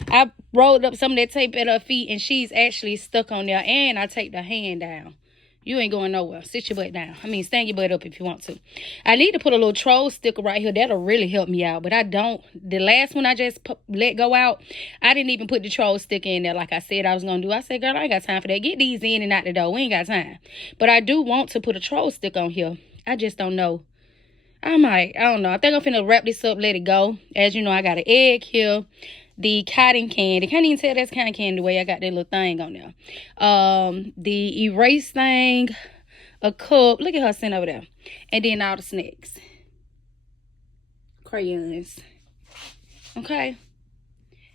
I rolled up some of that tape at her feet, and she's actually stuck on there. And I taped her hand down. You ain't going nowhere. Sit your butt down. I mean, stand your butt up if you want to. I need to put a little troll sticker right here. That'll really help me out. But I don't. The last one I just let go out, I didn't even put the troll sticker in there like I said I was going to do. I said, girl, I ain't got time for that. Get these in and out the door. We ain't got time. But I do want to put a troll sticker on here. I just don't know. I don't know. I think I'm finna wrap this up, let it go. As you know, I got an egg here. The cotton candy. Can't even tell that's cotton candy the way I got that little thing on there. The erase thing. A cup. Look at her sitting over there. And then all the snacks. Crayons. Okay.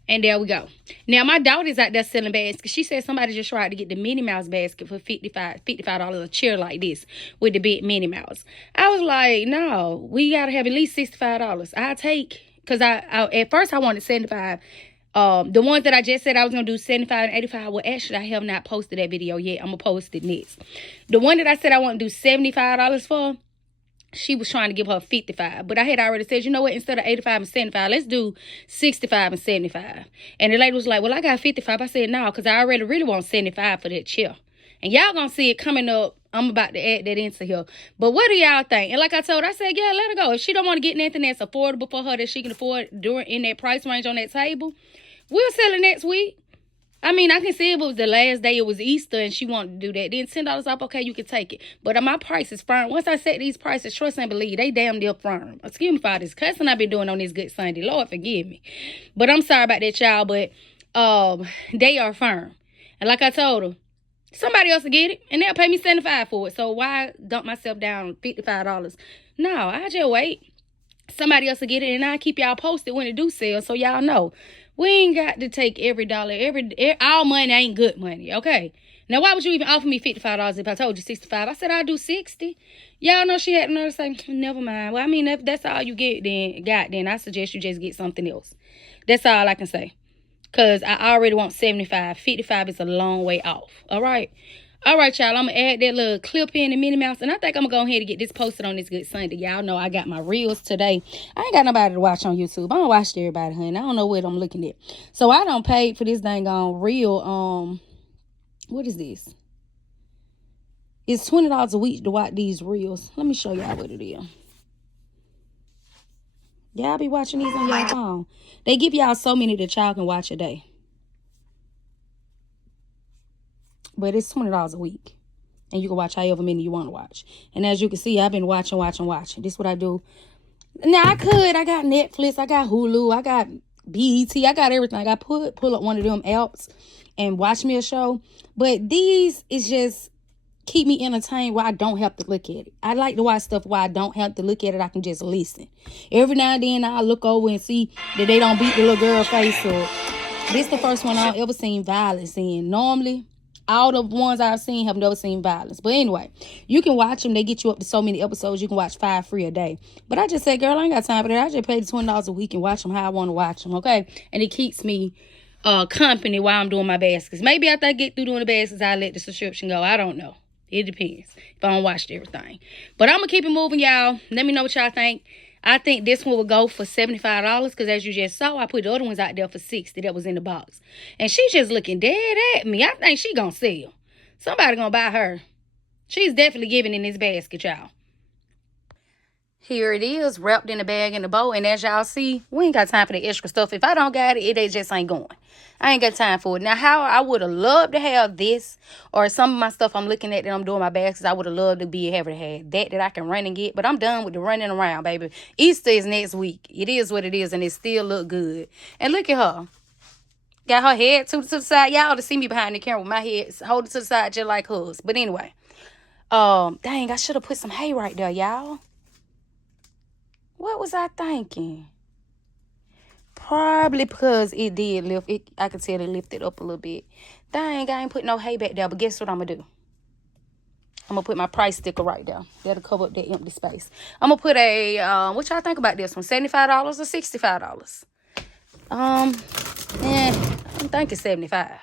And there we go. Now, my daughter's out there selling baskets. She said somebody just tried to get the Minnie Mouse basket for $55 a chair like this with the big Minnie Mouse. I was like, no, we got to have at least $65. I'll take... Because I at first I wanted 75. The ones that I just said I was going to do 75 and 85. Well, actually, I have not posted that video yet. I'm going to post it next. The one that I said I want to do $75 for, she was trying to give her 55. But I had already said, you know what? Instead of 85 and 75, let's do 65 and 75. And the lady was like, well, I got 55. I said, no, because I already really want 75 for that chair. And y'all going to see it coming up. I'm about to add that into here. But what do y'all think? And like I told her, I said, yeah, let her go. If she don't want to get anything that's affordable for her that she can afford in that price range on that table, we'll sell it next week. I mean, I can see if it was the last day, it was Easter, and she wanted to do that. Then $10 off, okay, you can take it. But my price is firm. Once I set these prices, trust and believe, they damn near firm. Excuse me for all this cussing I've been doing on this good Sunday. Lord, forgive me. But I'm sorry about that, y'all. But they are firm. And like I told her, somebody else will get it, and they'll pay me $75 for it. So why dump myself down $55? No, I just wait. Somebody else will get it, and I'll keep y'all posted when it do sell, so y'all know. We ain't got to take every dollar. All money ain't good money, okay? Now, why would you even offer me $55 if I told you $65? I said I'll do $60. Y'all know she had to nerve to say, never mind. Well, I mean, if that's all you then I suggest you just get something else. That's all I can say. Because I already want 75. 55 is a long way off. All right? All right, y'all. I'm going to add that little clip in the Minnie Mouse. And I think I'm going to go ahead and get this posted on this good Sunday. Y'all know I got my reels today. I ain't got nobody to watch on YouTube. I don't watch everybody, honey. I don't know what I'm looking at. So I don't pay for this dang on reel. What is this? It's $20 a week to watch these reels. Let me show y'all what it is. Y'all be watching these on y'all phone. They give y'all so many that y'all can watch a day. But it's $20 a week. And you can watch however many you want to watch. And as you can see, I've been watching. This is what I do. Now, I got Netflix. I got Hulu. I got BET. I got everything. I pull up one of them apps and watch me a show. But these is just keep me entertained where I don't have to look at it. I like to watch stuff where I don't have to look at it. I can just listen. Every now and then I look over and see that they don't beat the little girl face up. This is the first one I've ever seen violence in. Normally, all the ones I've seen have never seen violence. But anyway, you can watch them. They get you up to so many episodes. You can watch 5 free a day. But I just say, girl, I ain't got time for that. I just pay the $20 a week and watch them how I want to watch them, okay? And it keeps me company while I'm doing my baskets. Maybe after I get through doing the baskets, I'll let the subscription go. I don't know. It depends if I don't watch everything. But I'm going to keep it moving, y'all. Let me know what y'all think. I think this one will go for $75 because as you just saw, I put the other ones out there for $60 that was in the box. And she's just looking dead at me. I think she going to sell. Somebody going to buy her. She's definitely giving in this basket, y'all. Here it is, wrapped in a bag in a bow. And as y'all see, we ain't got time for the extra stuff. If I don't got it, it just ain't going. I ain't got time for it. Now, how I would have loved to have this or some of my stuff I'm looking at that I'm doing my baskets, I would have loved to be able to have that I can run and get. But I'm done with the running around, baby. Easter is next week. It is what it is, and it still look good. And look at her. Got her head to the side. Y'all ought to see me behind the camera with my head holding to the side just like hers. But anyway. Dang, I should have put some hay right there, y'all. What was I thinking? Probably because it did lift. I could tell it lifted up a little bit. Dang, I ain't put no hay back there. But guess what I'm going to do? I'm going to put my price sticker right there. That'll cover up that empty space. I'm going to put a, what y'all think about this one? $75 or $65? I'm thinking $75.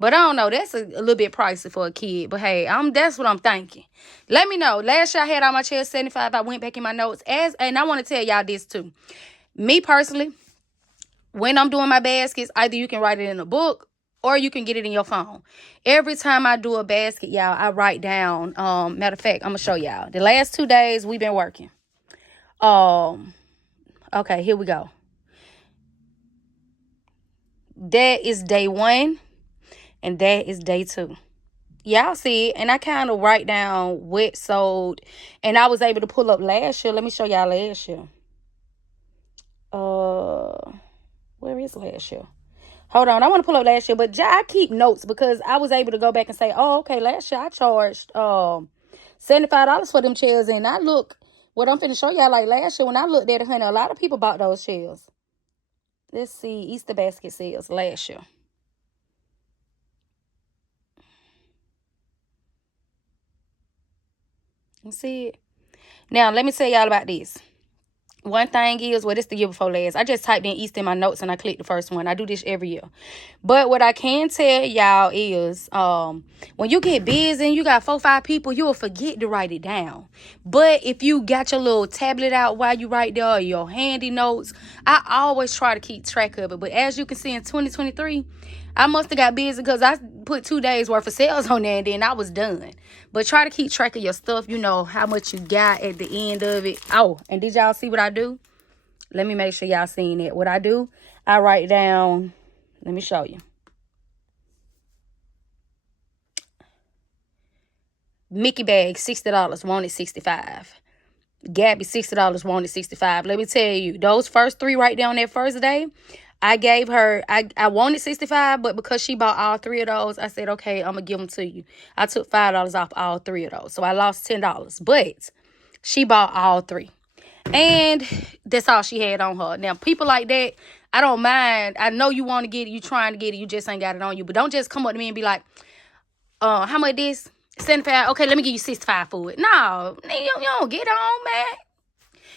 But I don't know. That's a little bit pricey for a kid. But hey, that's what I'm thinking. Let me know. Last year I had on my chair $75. I went back in my notes. And I want to tell y'all this too. Me personally, when I'm doing my baskets, either you can write it in a book or you can get it in your phone. Every time I do a basket, y'all, I write down. Matter of fact, I'm going to show y'all. The last 2 days we've been working. Okay, here we go. That is day 1. And that is day 2. Y'all see it. And I kind of write down what sold. And I was able to pull up last year. Let me show y'all last year. Where is last year? Hold on. I want to pull up last year. But I keep notes because I was able to go back and say, oh, okay, last year I charged $75 for them chairs. And I look, what I'm finna show y'all, like last year when I looked at it, honey, a lot of people bought those chairs. Let's see. Easter basket sales last year. You see it? Now, let me tell y'all about this. One thing is, well, this the year before last. I just typed in Easter in my notes and I clicked the first one. I do this every year. But what I can tell y'all is, when you get busy and you got 4 or 5 people, you'll forget to write it down. But if you got your little tablet out while you write there or your handy notes, I always try to keep track of it. But as you can see in 2023, I must have got busy because I put 2 days worth of sales on there and then I was done. But try to keep track of your stuff. You know how much you got at the end of it. Oh, and did y'all see what I do? Let me make sure y'all seen it. What I do, I write down. Let me show you. Mickey bag, $60, wanted $65. Gabby, $60, wanted $65. Let me tell you, those first 3 right there on that first day, I gave her, I wanted 65, but because she bought all 3 of those, I said, okay, I'm going to give them to you. I took $5 off all 3 of those. So I lost $10. But she bought all 3. And that's all she had on her. Now, people like that, I don't mind. I know you want to get it. You trying to get it. You just ain't got it on you. But don't just come up to me and be like, how much this? 75. Okay, let me give you 65 for it. No, you don't get on, man.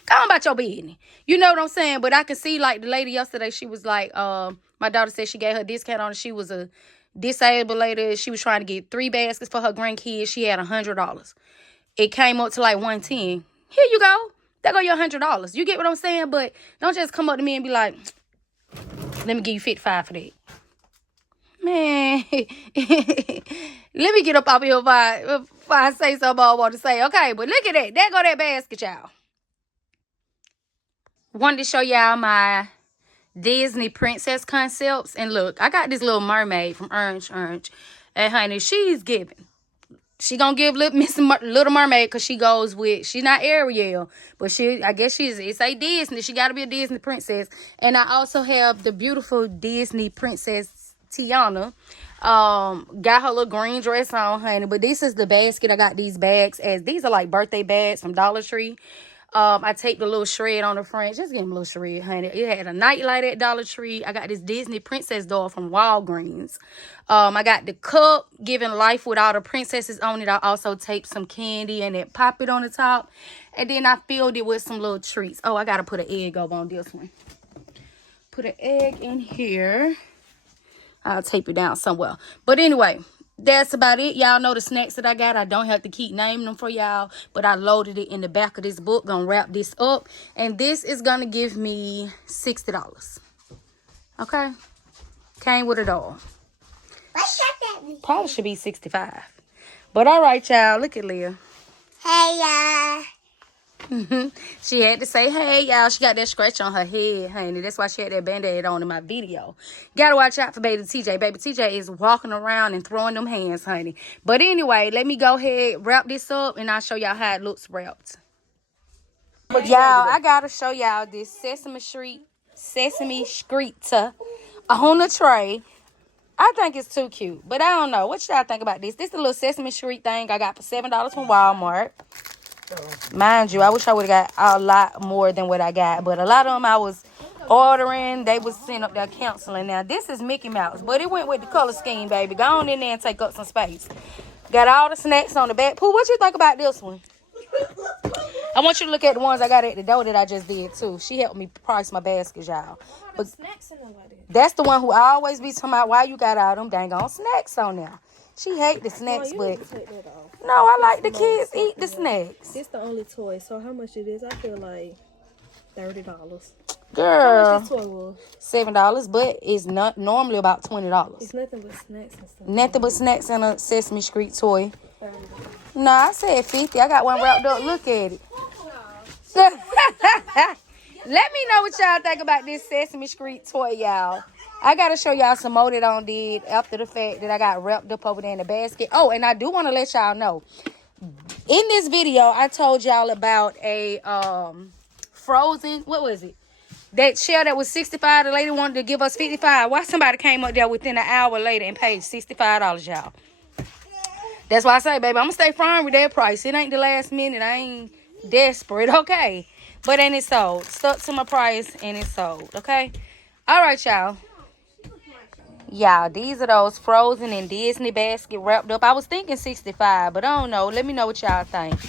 Go on about your business. You know what I'm saying? But I can see, like, the lady yesterday, she was like, my daughter said she gave her discount on it. She was a disabled lady. She was trying to get 3 baskets for her grandkids. She had $100. It came up to like 110. Here you go. There go your $100. You get what I'm saying? But don't just come up to me and be like, let me give you 55 for that. Man, let me get up off here if I say something I want to say. Okay, but look at that. There go that basket, y'all. Wanted to show y'all my Disney princess concepts. And look, I got this little mermaid from Orange. And honey, she's giving. She gonna give Little Mermaid because she goes with, she's not Ariel, but I guess it's a Disney. She gotta be a Disney princess. And I also have the beautiful Disney princess Tiana. Got her little green dress on, honey. But this is the basket. I got these bags as these are like birthday bags from Dollar Tree. I taped the little shred on the front. Just give him a little shred, honey. It had a nightlight at Dollar Tree. I got this Disney princess doll from Walgreens. I got the cup giving life with all the princesses on it. I also taped some candy and it pop it on the top. And then I filled it with some little treats. Oh, I got to put an egg over on this one. Put an egg in here. I'll tape it down somewhere. But anyway, that's about it. Y'all know the snacks that I got. I don't have to keep naming them for y'all, but I loaded it in the back of this book. Gonna wrap this up, and this is gonna give me $60. Okay, came with it all. Probably should be 65, but all right, y'all. Look at Leah. Hey, y'all. She had to say, hey, y'all. She got that scratch on her head, honey. That's why she had that Band-Aid on in my video. Gotta watch out for baby TJ. Baby TJ is walking around and throwing them hands, honey. But anyway, let me go ahead, wrap this up, and I'll show y'all how it looks wrapped. Y'all, I gotta show y'all this Sesame Street on the tray. I think it's too cute, but I don't know. What y'all think about this? This is the little Sesame Street thing I got for $7 from Walmart. Mind you, I wish I would have got a lot more than what I got. But a lot of them I was ordering. They was sitting up there canceling. Now, this is Mickey Mouse. But it went with the color scheme, baby. Go on in there and take up some space. Got all the snacks on the back. Pooh, what you think about this one? I want you to look at the ones I got at the door that I just did, too. She helped me price my baskets, y'all. But that's the one who I always be talking about why you got all them dang on snacks on there. She hate the snacks, but no, I like the kids eat the snacks. This the only toy. So how much it is? I feel like $30. Girl, How much this toy was? $7, but it's not normally about $20. It's nothing but snacks and stuff. Nothing but snacks and a Sesame Street toy. No, I said 50. I got one wrapped up. Look at it. Let me know what y'all think about this Sesame Street toy, y'all. I got to show y'all some more that I did after the fact that I got wrapped up over there in the basket. Oh, and I do want to let y'all know. In this video, I told y'all about a frozen, what was it? That shell that was $65. The lady wanted to give us $55. Why somebody came up there within an hour later and paid $65, y'all? That's why I say, baby, I'm going to stay firm with that price. It ain't the last minute. I ain't desperate, okay? But ain't it sold. Stuck to my price and it's sold, okay? All right, y'all. Y'all, these are those frozen and Disney basket wrapped up. I was thinking 65, but I don't know. Let me know what y'all think.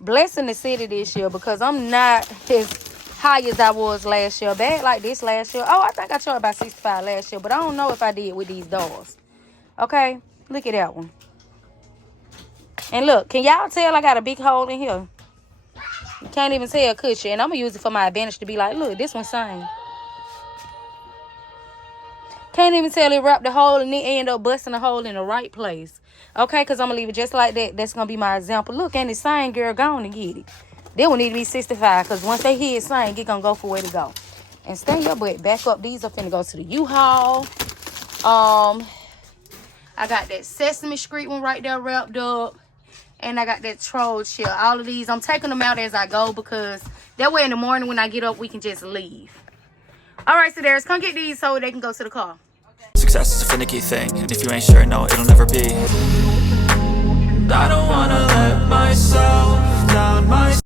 Blessing the city this year because I'm not as high as I was last year. Bad like this last year. Oh, I think I charged about 65 last year, but I don't know if I did with these dolls. Okay, look at that one. And look, can y'all tell I got a big hole in here? You can't even tell, could you? And I'm going to use it for my advantage to be like, look, this one's same. Can't even tell it wrapped the hole and it end up busting the hole in the right place. Okay, because I'm going to leave it just like that. That's going to be my example. Look, and the same girl, go on and get it. They will need to be 65 because once they hit same, it's going to go for where to go. And stand your butt back up. These are finna go to the U-Haul. I got that Sesame Street one right there wrapped up. And I got that troll chill. All of these, I'm taking them out as I go because that way in the morning when I get up, we can just leave. All right, so there's come get these so they can go to the car. Success is a finicky thing, and if you ain't sure, no, it'll never be. I don't wanna let myself down.